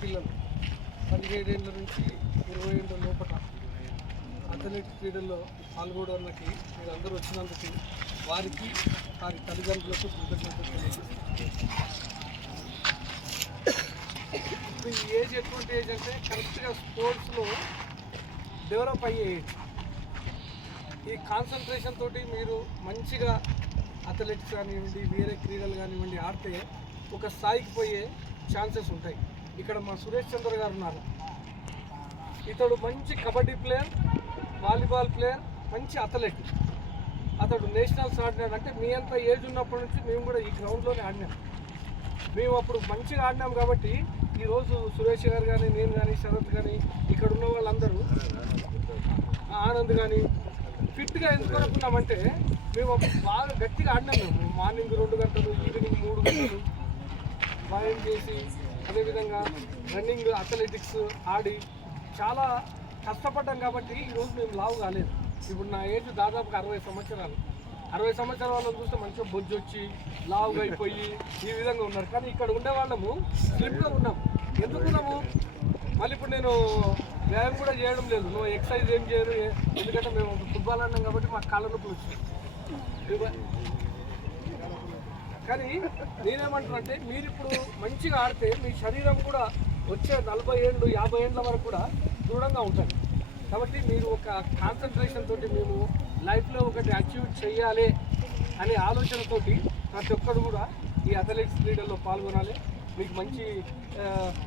పిల్లలు పదిహేడేళ్ళ నుంచి ఇరవై ఏళ్ళ లోపల అథ్లెటిక్ క్రీడల్లో పాల్గొనడానికి మీరు అందరూ వచ్చినందుకు వారికి వారి తల్లిదండ్రులకు కృతజ్ఞతలు ఇప్పుడు ఈ ఏజ్ ఎటువంటి ఏజ్ అంటే కరెక్ట్గా స్పోర్ట్స్లో డెవలప్ అయ్యే ఏజ్. ఈ కాన్సన్ట్రేషన్ తోటి మీరు మంచిగా అథ్లెటిక్స్ కానివ్వండి వేరే క్రీడలు కానివ్వండి ఆడితే ఒక స్థాయికి పోయే ఛాన్సెస్ ఉంటాయి. ఇక్కడ మా సురేష్ చంద్ర గారు ఉన్నారు. ఇతడు మంచి కబడ్డీ ప్లేయర్ వాలీబాల్ ప్లేయర్ మంచి అథ్లెట్. అతడు నేషనల్స్ ఆడినాడు అంటే మీ అంత ఏజ్ ఉన్నప్పటి నుంచి మేము కూడా ఈ గ్రౌండ్లోనే ఆడినాం. మేము అప్పుడు మంచిగా ఆడినాం కాబట్టి ఈరోజు సురేష్ గారు కానీ నేను కానీ శరత్ కానీ ఇక్కడ ఉన్న వాళ్ళందరూ ఆనంద్ కానీ ఫిట్గా ఎందుకు అనుకున్నామంటే మేము అప్పుడు బాగా గట్టిగా ఆడినాం మేము. మార్నింగ్ రెండు గంటలు ఈవినింగ్ మూడు గంటలు. వ్యాయామం చేసి అదేవిధంగా రన్నింగ్ అథ్లెటిక్స్ ఆడి చాలా కష్టపడ్డాం కాబట్టి ఈరోజు మేము లావు కాలేదు. ఇప్పుడు నా ఏజ్ దాదాపుగా అరవై సంవత్సరాలు. అరవై సంవత్సరాల వాళ్ళని చూస్తే మంచిగా బొజ్జు వచ్చి లావుగా అయిపోయి ఈ విధంగా ఉన్నారు. కానీ ఇక్కడ ఉండే వాళ్ళము స్లిమ్గా ఉన్నాం. ఎందుకు ఉన్నాము? మళ్ళీ ఇప్పుడు నేను వ్యాయామం కూడా చేయడం లేదు. నువ్వు ఎక్సర్సైజ్ ఏం చేయరు. ఎందుకంటే మేము ఫుట్బాల్ ఆడినాం కాబట్టి మాకు కాళ్ళ నొప్పులు వచ్చినాయి కానీ నేనేమంటున్నా అంటే మీరు ఇప్పుడు మంచిగా ఆడితే మీ శరీరం కూడా వచ్చే నలభై ఏళ్ళు యాభై ఏళ్ళ వరకు కూడా దృఢంగా ఉంటుంది. కాబట్టి మీరు ఒక కాన్సన్ట్రేషన్ తోటి మేము లైఫ్లో ఒకటి అచీవ్ చేయాలి అనే ఆలోచనతోటి ప్రతి ఒక్కరు కూడా ఈ అథ్లెటిక్స్ క్రీడల్లో పాల్గొనాలి. మీకు మంచి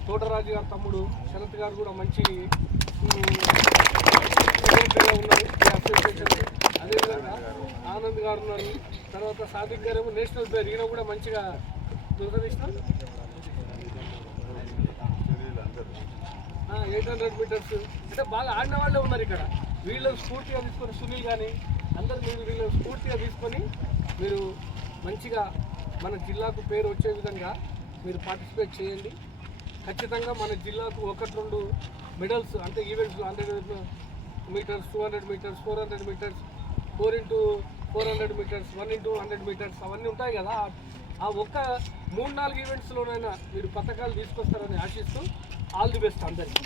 తోటరాజు గారు తమ్ముడు శరత్ గారు కూడా మంచి ఉమ్, ప్రెసిడెంట్గా ఉన్నారు ఈ అసోసియేషన్ అదేవిధంగా ఆనంద్ గారు ఉన్నారు తర్వాత సాదిక్ గారు ఏమో నేషనల్ ప్లేయర్ ఈయన కూడా మంచిగా దురదృష్టం ఎయిట్ హండ్రెడ్ మీటర్స్. అంటే బాగా ఆడిన వాళ్ళే ఉన్నారు ఇక్కడ. వీళ్ళని స్ఫూర్తిగా తీసుకొని సునీల్ కానీ అందరు మీరు వీళ్ళని స్ఫూర్తిగా తీసుకొని మీరు మంచిగా మన జిల్లాకు పేరు వచ్చే విధంగా మీరు పార్టిసిపేట్ చేయండి. ఖచ్చితంగా మన జిల్లాకు ఒకటి రెండు మెడల్స్ అంటే events hundred metres two hundred metres four hundred metres four into four hundred metres one into hundred metres అవన్నీ ఉంటాయి కదా. ఆ ఒక్క మూడు నాలుగు ఈవెంట్స్లోనైనా మీరు పథకాలు తీసుకొస్తారని ఆశిస్తూ ఆల్ ది బెస్ట్ అందరికీ.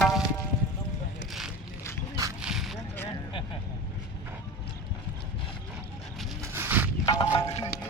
Thank you.